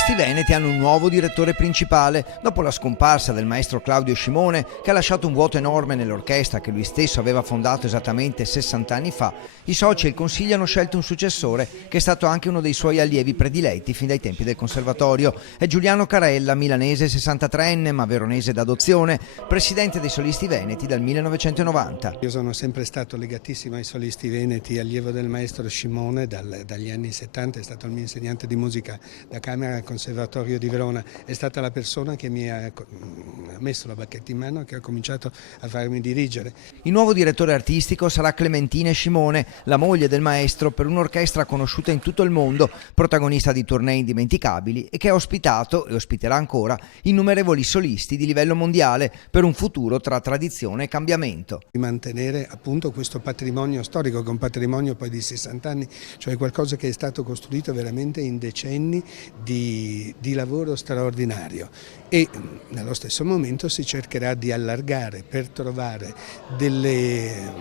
Solisti Veneti hanno un nuovo direttore principale. Dopo la scomparsa del maestro Claudio Scimone, che ha lasciato un vuoto enorme nell'orchestra che lui stesso aveva fondato esattamente 60 anni fa, i soci e il consiglio hanno scelto un successore che è stato anche uno dei suoi allievi prediletti fin dai tempi del conservatorio. È Giuliano Carella, milanese 63enne ma veronese d'adozione, presidente dei Solisti Veneti dal 1990. Io sono sempre stato legatissimo ai Solisti Veneti, allievo del maestro Scimone dagli anni 70, è stato il mio insegnante di musica da camera al Conservatorio di Verona, è stata la persona che mi ha messo la bacchetta in mano e che ha cominciato a farmi dirigere. Il nuovo direttore artistico sarà Clementina Scimone, la moglie del maestro, per un'orchestra conosciuta in tutto il mondo, protagonista di tournée indimenticabili e che ha ospitato e ospiterà ancora innumerevoli solisti di livello mondiale per un futuro tra tradizione e cambiamento. Di mantenere appunto questo patrimonio storico, che è un patrimonio poi di 60 anni, cioè qualcosa che è stato costruito veramente in decenni di lavoro straordinario, e nello stesso momento si cercherà di allargare per trovare delle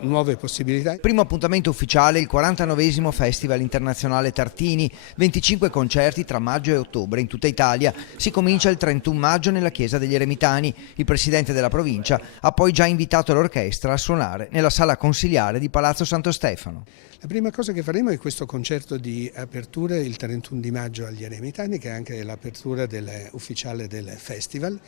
nuove possibilità. Primo appuntamento ufficiale il 49esimo Festival Internazionale Tartini, 25 concerti tra maggio e ottobre in tutta Italia. Si comincia il 31 maggio nella Chiesa degli Eremitani. Il presidente della provincia ha poi già invitato l'orchestra a suonare nella sala consiliare di Palazzo Santo Stefano. La prima cosa che faremo è questo concerto di apertura il 31 di maggio agli Eremitani, che è anche l'apertura ufficiale del festival,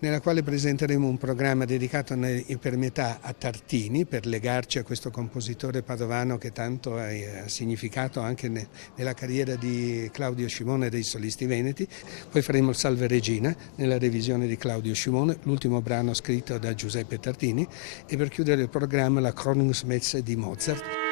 nella quale presenteremo un programma dedicato per metà a Tartini, per legarci a questo compositore padovano che tanto ha significato anche nella carriera di Claudio Scimone e dei Solisti Veneti. Poi faremo il Salve Regina nella revisione di Claudio Scimone, l'ultimo brano scritto da Giuseppe Tartini, e per chiudere il programma la Krönungsmesse di Mozart.